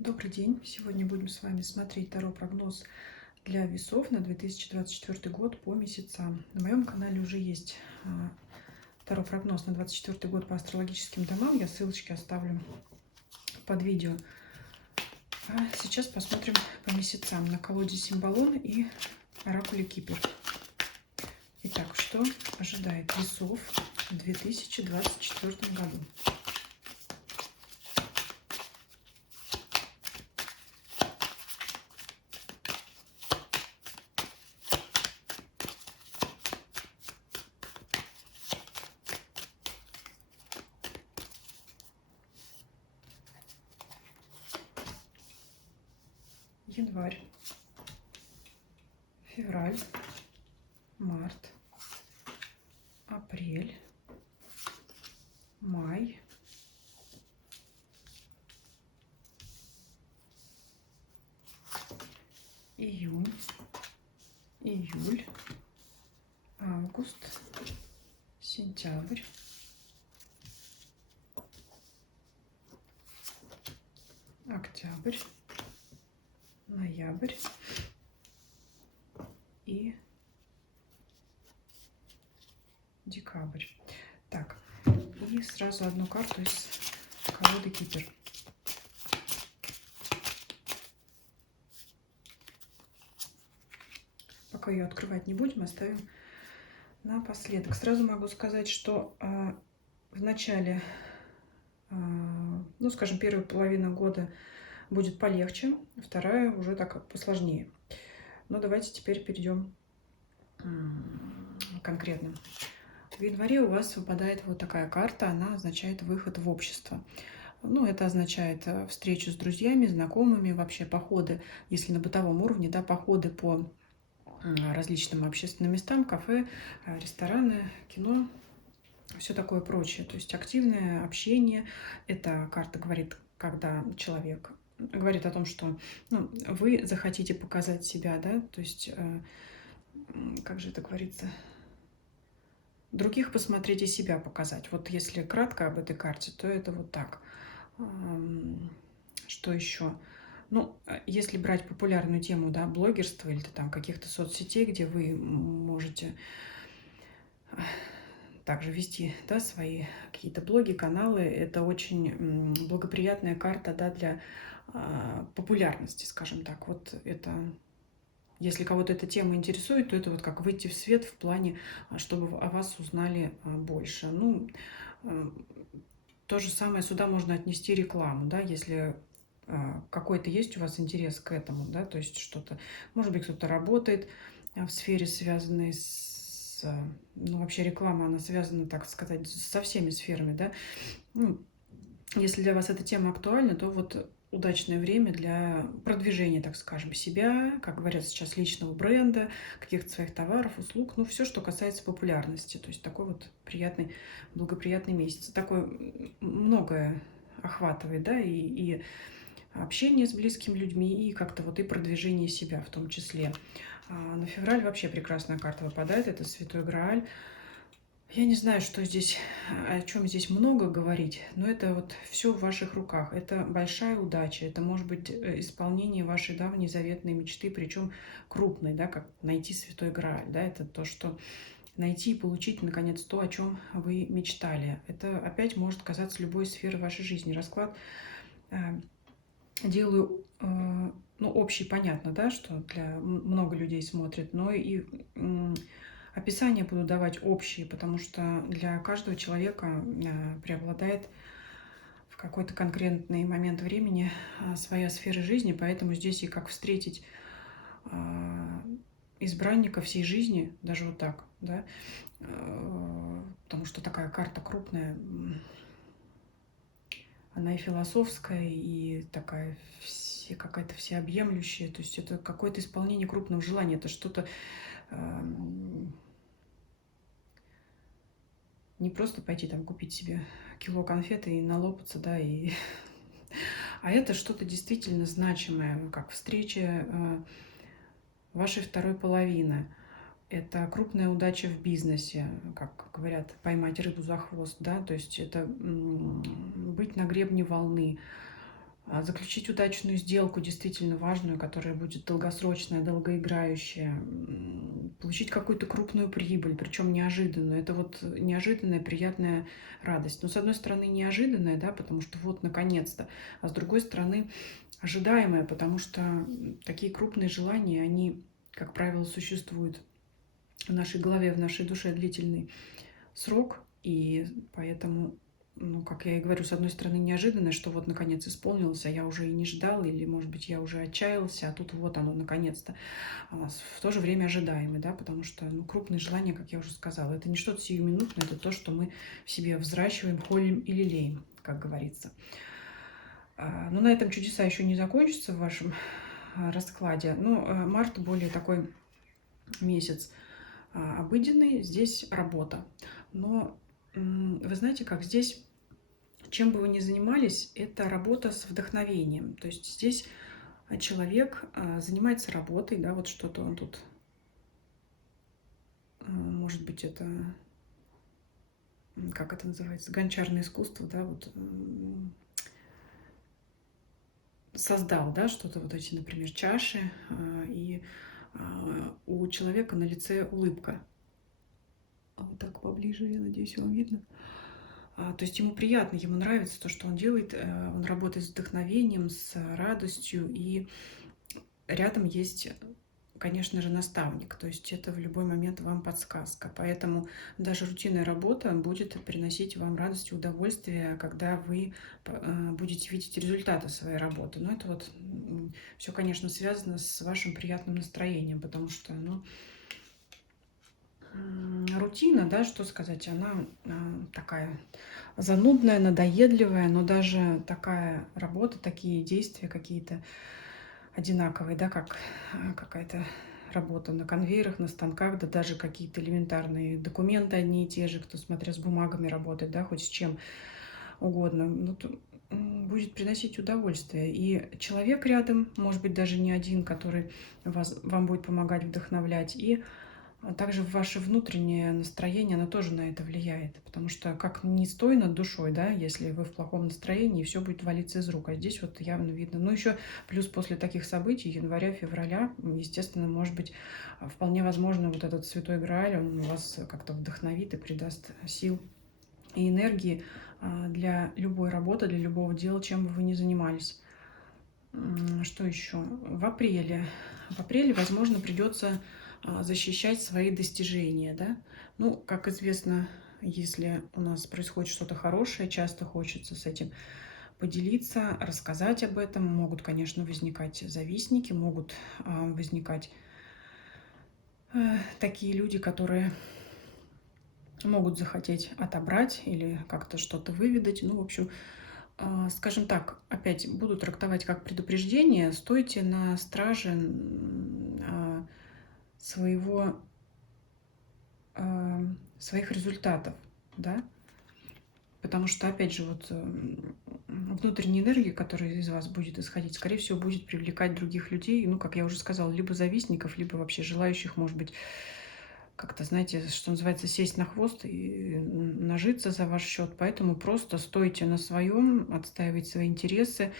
Добрый день! Сегодня будем с вами смотреть таро-прогноз для весов на 2024 год по месяцам. На моем канале уже есть таро-прогноз на 2024 год по астрологическим домам. Я ссылочки оставлю под видео. А сейчас посмотрим по месяцам на колоде Символон и оракуле Кипер. Итак, что ожидает весов в 2024 году? Январь, февраль, март, апрель, май, июнь, июль, август, сентябрь, октябрь, ноябрь и декабрь. Так, и сразу одну карту из колоды Кипер. Пока ее открывать не будем, оставим напоследок. Сразу могу сказать, что в начале, ну, скажем, первая половина года будет полегче, вторая уже так посложнее. Но давайте теперь перейдем конкретно. В январе у вас выпадает вот такая карта, она означает выход в общество. Ну, это означает встречу с друзьями, знакомыми, вообще походы, если на бытовом уровне, да, походы по различным общественным местам, кафе, рестораны, кино, все такое прочее. То есть активное общение. Эта карта говорит, когда человек говорит о том, что вы захотите показать себя, да, то есть, как же это говорится, других посмотреть и себя показать. Вот если кратко об этой карте, то это вот так. Что еще? Ну, если брать популярную тему, да, блогерства или там каких-то соцсетей, где вы можете также вести, да, свои какие-то блоги, каналы, это очень благоприятная карта, да, для популярности, скажем так. Вот это, если кого-то эта тема интересует, то это вот как выйти в свет в плане, чтобы о вас узнали больше. Ну, то же самое сюда можно отнести рекламу, да, если какой-то есть у вас интерес к этому, да, то есть что-то, может быть, кто-то работает в сфере, связанной с, ну, вообще реклама, она связана, так сказать, со всеми сферами, да. Ну, если для вас эта тема актуальна, то вот удачное время для продвижения, так скажем, себя, как говорят сейчас, личного бренда, каких-то своих товаров, услуг, ну, все, что касается популярности. То есть такой вот приятный, благоприятный месяц. Такой многое охватывает, да, и общение с близкими людьми, и как-то вот и продвижение себя в том числе. На февраль вообще прекрасная карта выпадает, это Святой Грааль. Я не знаю, что здесь, о чем здесь много говорить, но это вот все в ваших руках. Это большая удача, это может быть исполнение вашей давней заветной мечты, причем крупной, да, как найти Святой Грааль, да, это то, что найти и получить, наконец, то, о чем вы мечтали. Это опять может касаться любой сферы вашей жизни. Расклад делаю, ну, общий, понятно, да, что для много людей смотрит, но и описания буду давать общие, потому что для каждого человека преобладает в какой-то конкретный момент времени своя сфера жизни, поэтому здесь и как встретить избранника всей жизни, даже вот так, да, потому что такая карта крупная, она и философская, и такая какая-то всеобъемлющая, то есть это какое-то исполнение крупного желания, это что-то не просто пойти там купить себе кило конфет и налопаться, да, и а это что-то действительно значимое, как встреча вашей второй половины. Это крупная удача в бизнесе, как говорят, поймать рыбу за хвост, да, то есть это быть на гребне волны, заключить удачную сделку, действительно важную, которая будет долгосрочная, долгоиграющая, получить какую-то крупную прибыль, причем неожиданную. Это вот неожиданная, приятная радость. Но с одной стороны неожиданная, да, потому что вот наконец-то, а с другой стороны ожидаемая, потому что такие крупные желания, они, как правило, существуют в нашей голове, в нашей душе длительный срок, и поэтому, ну, как я и говорю, с одной стороны неожиданно, что вот наконец исполнилось, а я уже и не ждал, или, может быть, я уже отчаялся, а тут вот оно наконец-то. В то же время ожидаемый, да, потому что, ну, крупные желания, как я уже сказала, это не что-то сиюминутное, это то, что мы в себе взращиваем, холим и лелеем, как говорится. Но на этом чудеса еще не закончатся в вашем раскладе. Ну, март более такой месяц обыденный, здесь работа. Но вы знаете, как здесь, чем бы вы ни занимались, это работа с вдохновением. То есть здесь человек занимается работой, да, вот что-то он тут, может быть, это, как это называется, гончарное искусство, да, вот создал, да, что-то вот эти, например, чаши, и у человека на лице улыбка. Вот так поближе, я надеюсь, вам видно. То есть ему приятно, ему нравится то, что он делает, он работает с вдохновением, с радостью, и рядом есть, конечно же, наставник, то есть это в любой момент вам подсказка. Поэтому даже рутинная работа будет приносить вам радость и удовольствие, когда вы будете видеть результаты своей работы. Но это вот все, конечно, связано с вашим приятным настроением, потому что, ну, рутина, да, что сказать, она такая занудная, надоедливая, но даже такая работа, такие действия какие-то одинаковые, да, как какая-то работа на конвейерах, на станках, да даже какие-то элементарные документы одни и те же, кто, смотря с бумагами работает, да, хоть с чем угодно, ну, будет приносить удовольствие. И человек рядом, может быть, даже не один, который вам будет помогать, вдохновлять, и также ваше внутреннее настроение, оно тоже на это влияет. Потому что как не стой над душой, да, если вы в плохом настроении, все будет валиться из рук. А здесь вот явно видно. Ну, еще плюс после таких событий, января, февраля, естественно, может быть, вполне возможно, вот этот святой Грааль, он вас как-то вдохновит и придаст сил и энергии для любой работы, для любого дела, чем бы вы ни занимались. Что еще? В апреле, возможно, придется защищать свои достижения, да. Ну, как известно, если у нас происходит что-то хорошее, часто хочется с этим поделиться, рассказать об этом. Могут, конечно, возникать завистники, могут возникать такие люди, которые могут захотеть отобрать или как-то что-то выведать. Ну, в общем, скажем так, опять буду трактовать как предупреждение. Стойте на страже своего, своих результатов, да, потому что, опять же, вот внутренняя энергия, которая из вас будет исходить, скорее всего, будет привлекать других людей, ну, как я уже сказала, либо завистников, либо вообще желающих, может быть, как-то, знаете, что называется, сесть на хвост и нажиться за ваш счет. Поэтому просто стойте на своем, отстаивайте свои интересы.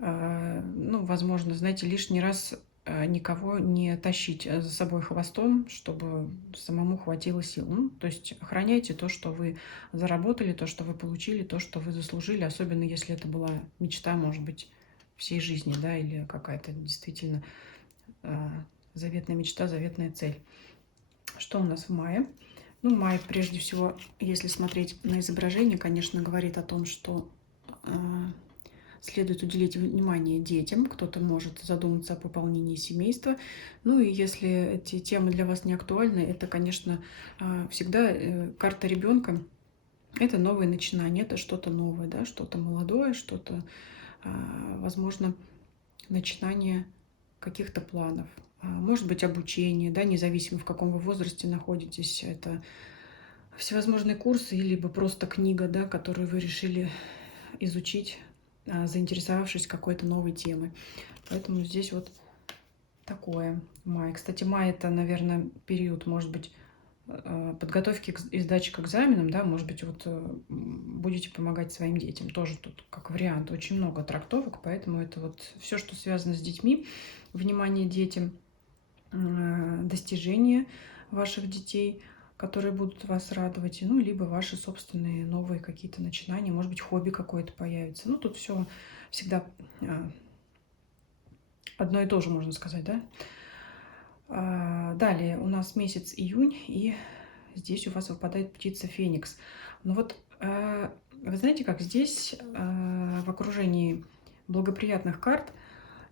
Ну, возможно, знаете, лишний раз никого не тащить за собой хвостом, чтобы самому хватило сил. Ну, то есть охраняйте то, что вы заработали, то, что вы получили, то, что вы заслужили, особенно если это была мечта, может быть, всей жизни, да, или какая-то действительно заветная мечта, заветная цель. Что у нас в мае? Ну, май, прежде всего, если смотреть на изображение, конечно, говорит о том, что следует уделить внимание детям. Кто-то может задуматься о пополнении семейства. Ну и если эти темы для вас не актуальны, это, конечно, всегда карта ребенка. Это новое начинание, это что-то новое, да, что-то молодое, что-то, возможно, начинание каких-то планов. Может быть, обучение, да, независимо в каком вы возрасте находитесь. Это всевозможные курсы, либо просто книга, да, которую вы решили изучить, заинтересовавшись какой-то новой темой. Поэтому здесь вот такое май. Кстати, май это, наверное, период, может быть, подготовки и сдачи к экзаменам, да, может быть, вот будете помогать своим детям. Тоже тут как вариант очень много трактовок, поэтому это вот все, что связано с детьми, внимание детям, достижения ваших детей, которые будут вас радовать, ну, либо ваши собственные новые какие-то начинания, может быть, хобби какое-то появится. Ну, тут все всегда одно и то же, можно сказать, да. Далее у нас месяц июнь, и здесь у вас выпадает птица Феникс. Ну вот, вы знаете, как здесь в окружении благоприятных карт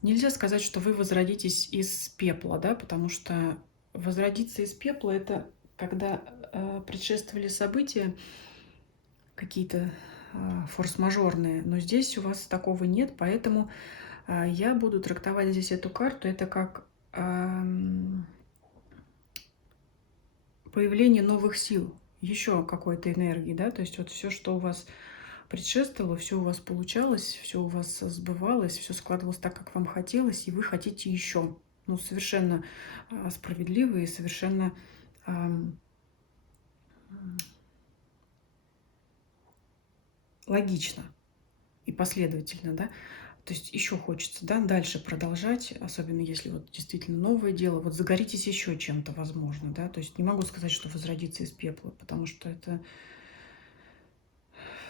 нельзя сказать, что вы возродитесь из пепла, да, потому что возродиться из пепла — это когда предшествовали события какие-то форс-мажорные, но здесь у вас такого нет, поэтому я буду трактовать здесь эту карту, это как появление новых сил, еще какой-то энергии, да, то есть вот все, что у вас предшествовало, все у вас получалось, все у вас сбывалось, все складывалось так, как вам хотелось, и вы хотите еще. Ну, совершенно справедливо и совершенно логично и последовательно, да. То есть еще хочется, да, дальше продолжать, особенно если вот действительно новое дело. Вот загоритесь еще чем-то, возможно, да. То есть не могу сказать, что возродиться из пепла, потому что это,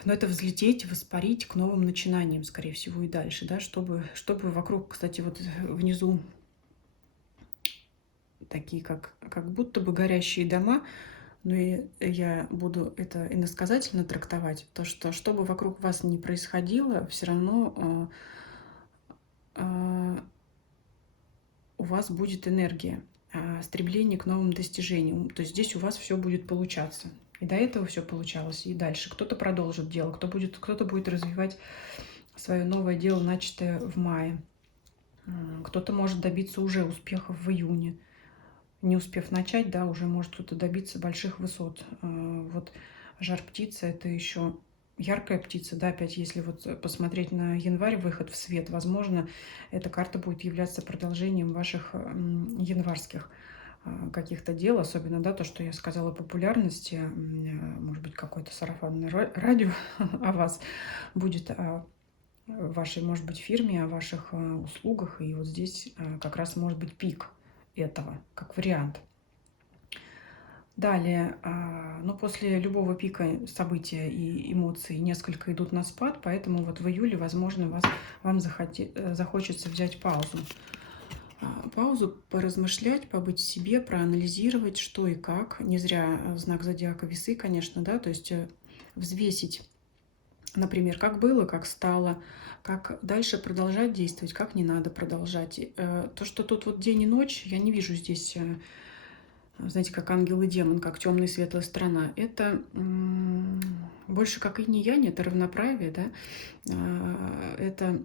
но это взлететь, воспарить к новым начинаниям, скорее всего, и дальше, да, чтобы вокруг, кстати, вот внизу такие, как будто бы горящие дома, но я буду это иносказательно трактовать, то, что чтобы вокруг вас не происходило, все равно у вас будет энергия, стремление к новым достижениям. То есть здесь у вас все будет получаться. И до этого все получалось, и дальше. Кто-то продолжит дело, кто-то будет развивать свое новое дело, начатое в мае. Кто-то может добиться уже успехов в июне. Не успев начать, да, уже может кто-то добиться больших высот. Вот жар-птица — это еще яркая птица, да, опять если вот посмотреть на январь, выход в свет, возможно, эта карта будет являться продолжением ваших январских каких-то дел, особенно, да, то, что я сказала, популярности, может быть, какое-то сарафанное радио о вас будет, о вашей, может быть, фирме, о ваших услугах, и вот здесь как раз может быть пик этого, как вариант. Далее, ну, после любого пика события и эмоций несколько идут на спад, поэтому вот в июле, возможно, вам захочется взять паузу. Паузу, поразмышлять, побыть в себе, проанализировать, что и как. Не зря знак зодиака весы, конечно, да, то есть взвесить, например, как было, как стало, как дальше продолжать действовать, как не надо продолжать. То, что тут вот день и ночь, я не вижу здесь, знаете, как ангел и демон, как темная и светлая сторона. Это больше как инь-янь, это равноправие, да. Это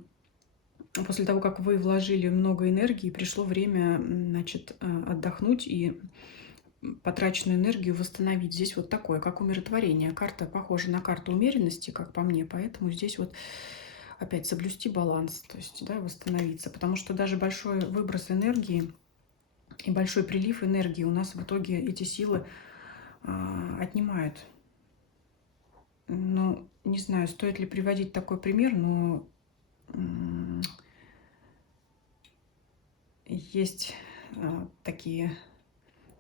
после того, как вы вложили много энергии, пришло время, значит, отдохнуть и потраченную энергию восстановить. Здесь вот такое, как умиротворение. Карта похожа на карту умеренности, как по мне, поэтому здесь вот опять соблюсти баланс, то есть, да, восстановиться. Потому что даже большой выброс энергии и большой прилив энергии у нас в итоге эти силы отнимают. Ну, не знаю, стоит ли приводить такой пример, но есть такие,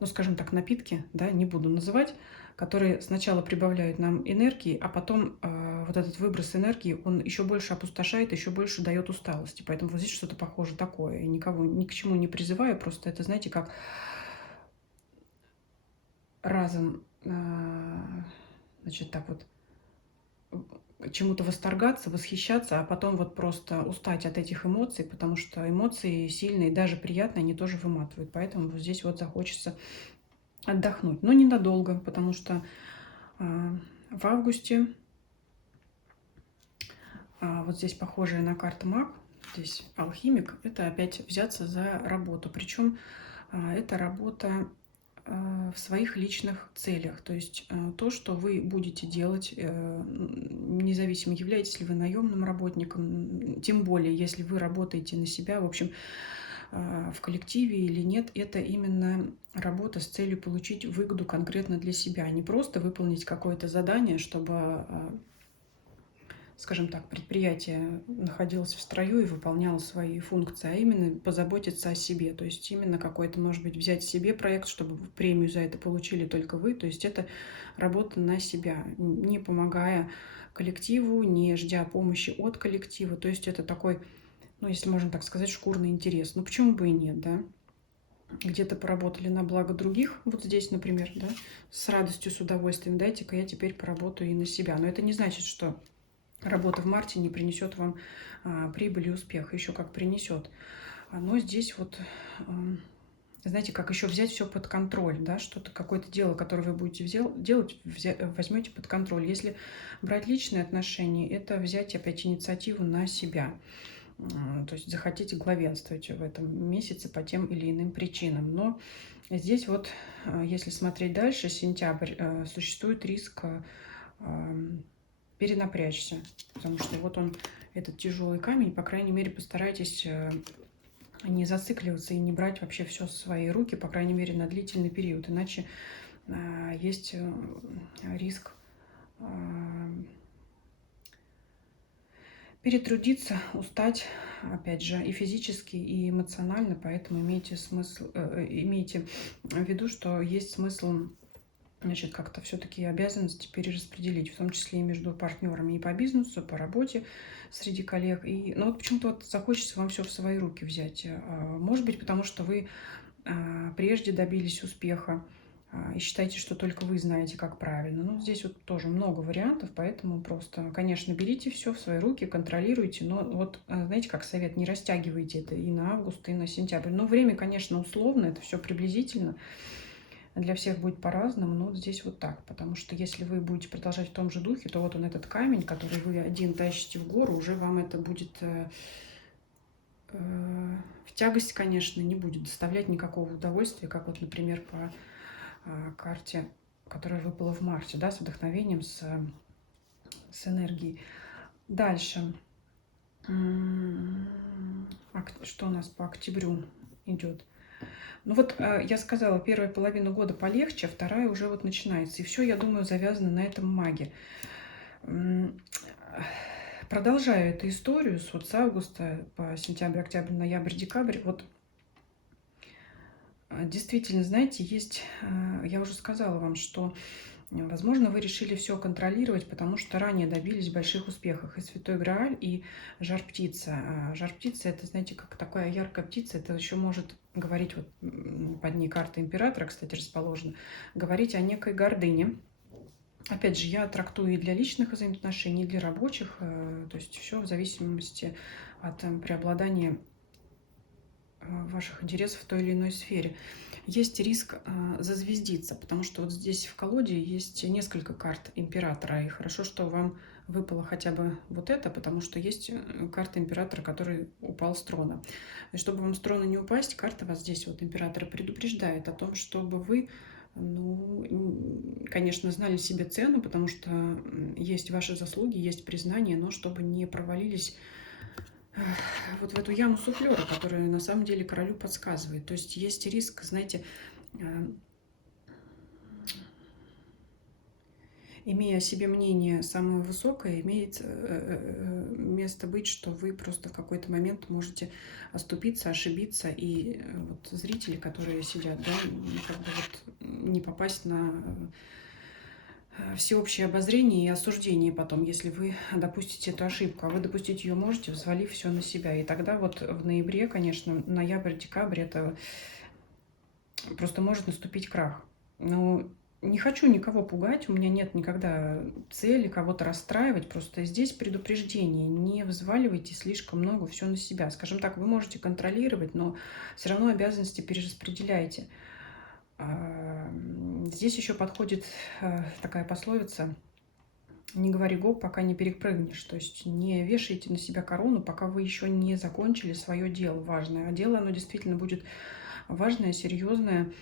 ну, скажем так, напитки, да, не буду называть, которые сначала прибавляют нам энергии, а потом вот этот выброс энергии, он еще больше опустошает, еще больше дает усталости. Поэтому вот здесь что-то похоже такое. И никого ни к чему не призываю, просто это, знаете, как разом, значит, так вот чему-то восторгаться, восхищаться, а потом вот просто устать от этих эмоций, потому что эмоции сильные, даже приятные, они тоже выматывают. Поэтому вот здесь вот захочется отдохнуть. Но ненадолго, потому что в августе вот здесь похожая на карту маг, здесь алхимик, это опять взяться за работу. Причем это работа в своих личных целях. То есть то, что вы будете делать, независимо, являетесь ли вы наемным работником, тем более, если вы работаете на себя. В общем, в коллективе или нет, это именно работа с целью получить выгоду конкретно для себя, а не просто выполнить какое-то задание, чтобы, скажем так, предприятие находилось в строю и выполняло свои функции, а именно позаботиться о себе. То есть именно какой-то, может быть, взять себе проект, чтобы премию за это получили только вы. То есть это работа на себя, не помогая коллективу, не ждя помощи от коллектива. То есть это такой, ну, если можно так сказать, шкурный интерес. Ну, почему бы и нет, да? Где-то поработали на благо других, вот здесь, например, да, с радостью, с удовольствием, дайте-ка я теперь поработаю и на себя. Но это не значит, что работа в марте не принесет вам прибыль и успех, еще как принесет. Но здесь вот, знаете, как еще взять все под контроль, да, что-то, какое-то дело, которое вы будете делать, возьмете под контроль. Если брать личные отношения, это взять опять инициативу на себя. То есть захотите главенствовать в этом месяце по тем или иным причинам. Но здесь вот, если смотреть дальше, сентябрь, существует риск перенапрячься, потому что вот он, этот тяжелый камень, по крайней мере, постарайтесь не зацикливаться и не брать вообще все в свои руки, по крайней мере, на длительный период, иначе есть риск перетрудиться, устать, опять же, и физически, и эмоционально, поэтому имейте в виду, что есть смысл, значит, как-то все-таки обязанности перераспределить, в том числе и между партнерами и по бизнесу, по работе среди коллег. И, ну вот почему-то вот захочется вам все в свои руки взять. Может быть, потому что вы прежде добились успеха и считаете, что только вы знаете, как правильно. Ну, здесь вот тоже много вариантов, поэтому просто, конечно, берите все в свои руки, контролируйте, но вот, знаете, как совет, не растягивайте это и на август, и на сентябрь. Но время, конечно, условно, это все приблизительно. Для всех будет по-разному, но вот здесь вот так. Потому что если вы будете продолжать в том же духе, то вот он, этот камень, который вы один тащите в гору, уже вам это будет в тягость, конечно, не будет доставлять никакого удовольствия, как вот, например, по карте, которая выпала в марте, да, с вдохновением, с энергией. Дальше. Что у нас по октябрю идет? Ну вот я сказала, первая половина года полегче, а вторая уже вот начинается. И все, я думаю, завязано на этом маге. Продолжаю эту историю с августа по сентябрь, октябрь, ноябрь, декабрь. Вот действительно, знаете, есть, я уже сказала вам, что, возможно, вы решили все контролировать, потому что ранее добились больших успехов. И Святой Грааль, и Жар-птица. Жар-птица — это, знаете, как такая яркая птица, это еще может говорить, вот под ней карта императора, кстати, расположена, говорить о некой гордыне. Опять же, я трактую и для личных взаимоотношений, и для рабочих, то есть все в зависимости от преобладания ваших интересов в той или иной сфере. Есть риск зазвездиться, потому что вот здесь в колоде есть несколько карт императора, и хорошо, что вам выпало хотя бы вот это, потому что есть карта императора, который упал с трона. И чтобы вам с трона не упасть, карта вас здесь, вот императора, предупреждает о том, чтобы вы, ну, конечно, знали себе цену, потому что есть ваши заслуги, есть признание, но чтобы не провалились вот в эту яму суфлера, которая на самом деле королю подсказывает. То есть есть риск, знаете, имея о себе мнение самое высокое, имеет место быть, что вы просто в какой-то момент можете оступиться, ошибиться, и вот зрители, которые сидят, да, как бы вот не попасть на всеобщее обозрение и осуждение потом, если вы допустите эту ошибку. А вы допустить ее можете, взвалив все на себя. И тогда вот в ноябре, конечно, ноябрь-декабрь, это просто может наступить крах. Но не хочу никого пугать, у меня нет никогда цели кого-то расстраивать, просто здесь предупреждение, не взваливайте слишком много все на себя. Скажем так, вы можете контролировать, но все равно обязанности перераспределяйте. Здесь еще подходит такая пословица: не говори гоп, пока не перепрыгнешь. То есть не вешайте на себя корону, пока вы еще не закончили свое дело важное. А дело, оно действительно будет важное, серьезное.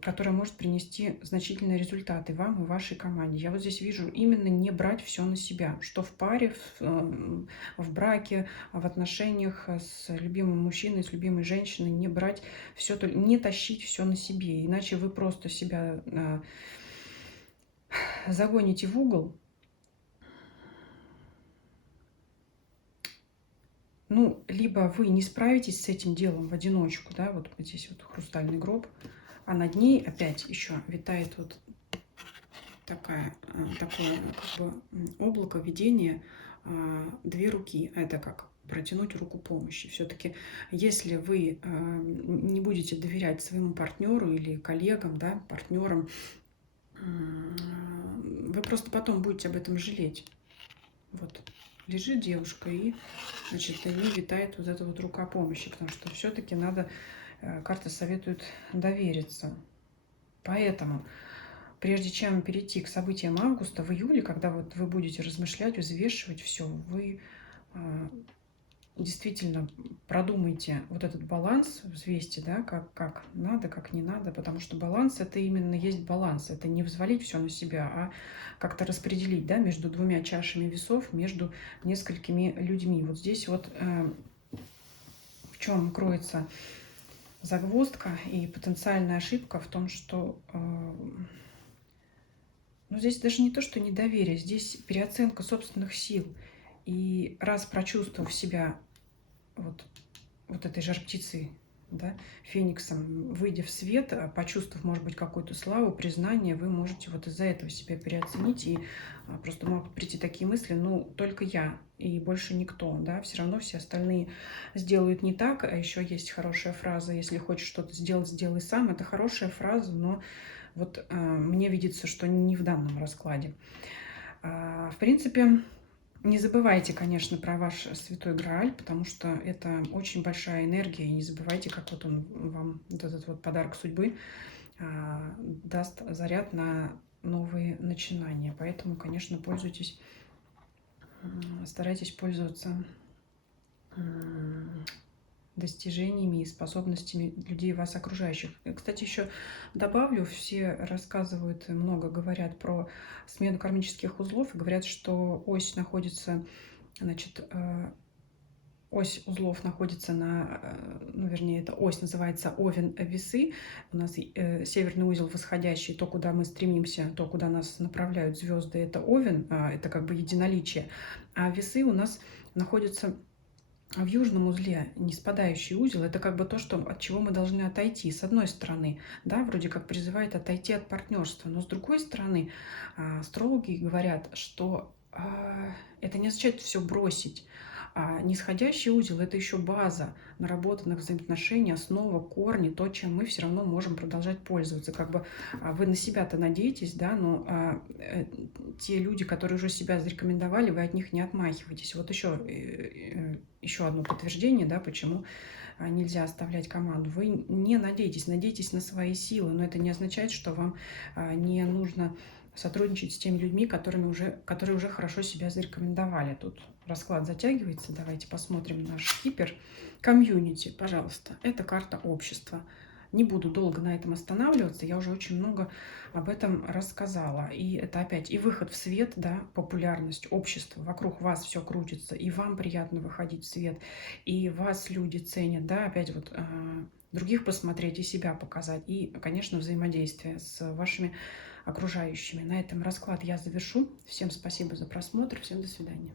которая может принести значительные результаты вам и вашей команде. Я вот здесь вижу именно не брать все на себя, что в паре, в браке, в отношениях с любимым мужчиной, с любимой женщиной, не брать все, не тащить все на себе, иначе вы просто себя загоните в угол. Ну, либо вы не справитесь с этим делом в одиночку, да, вот здесь вот хрустальный гроб, а над ней опять еще витает вот такое как бы облако видения, две руки. Это как протянуть руку помощи. Все-таки, если вы не будете доверять своему партнеру или коллегам, да, партнерам, вы просто потом будете об этом жалеть. Вот лежит девушка, и, значит, на ней витает вот эта вот рука помощи, потому что все-таки надо, карта советует довериться. Поэтому, прежде чем перейти к событиям августа, в июле, когда вот вы будете размышлять, взвешивать все, вы действительно продумайте вот этот баланс, взвесьте, да, как надо, как не надо, потому что баланс это именно есть баланс, это не взвалить все на себя, а как-то распределить, да, между двумя чашами весов, между несколькими людьми. Вот здесь вот в чем кроется загвоздка и потенциальная ошибка в том, что ну, здесь даже не то, что недоверие, здесь переоценка собственных сил. И раз прочувствовав себя вот этой жар-птицей, да, фениксом, выйдя в свет, почувствовав, может быть, какую-то славу, признание, вы можете вот из-за этого себя переоценить, и просто могут прийти такие мысли, ну, только я и больше никто, да, все равно все остальные сделают не так. А еще есть хорошая фраза: если хочешь что-то сделать, сделай сам. Это хорошая фраза, но вот мне видится, что не в данном раскладе. В принципе, не забывайте, конечно, про ваш святой Грааль, потому что это очень большая энергия. И не забывайте, как вот он вам, вот этот вот подарок судьбы, даст заряд на новые начинания. Поэтому, конечно, пользуйтесь, старайтесь пользоваться достижениями и способностями людей, вас окружающих. Кстати, еще добавлю, все рассказывают, много говорят про смену кармических узлов и говорят, что ось находится, значит, ось узлов находится ну, вернее, эта ось называется Овен весы. У нас северный узел восходящий, то, куда мы стремимся, то, куда нас направляют звезды, это Овен, это как бы единоличие. А весы у нас находятся в южном узле, ниспадающий узел, это как бы то, что, от чего мы должны отойти. С одной стороны, да, вроде как призывает отойти от партнерства, но с другой стороны, астрологи говорят, что это не означает все бросить. А нисходящий узел – это еще база наработанных взаимоотношений, основа, корни, то, чем мы все равно можем продолжать пользоваться. Как бы вы на себя-то надеетесь, да, но те люди, которые уже себя зарекомендовали, вы от них не отмахиваетесь. Вот еще одно подтверждение, да, почему нельзя оставлять команду. Вы не надейтесь, надейтесь на свои силы, но это не означает, что вам не нужно сотрудничать с теми людьми, которые уже хорошо себя зарекомендовали. Тут расклад затягивается. Давайте посмотрим наш кипер. Комьюнити, пожалуйста. Это карта общества. Не буду долго на этом останавливаться. Я уже очень много об этом рассказала. И это опять и выход в свет, да, популярность общества. Вокруг вас все крутится, и вам приятно выходить в свет, и вас люди ценят, да, опять вот других посмотреть и себя показать. И, конечно, взаимодействие с вашими окружающими. На этом расклад я завершу. Всем спасибо за просмотр. Всем до свидания.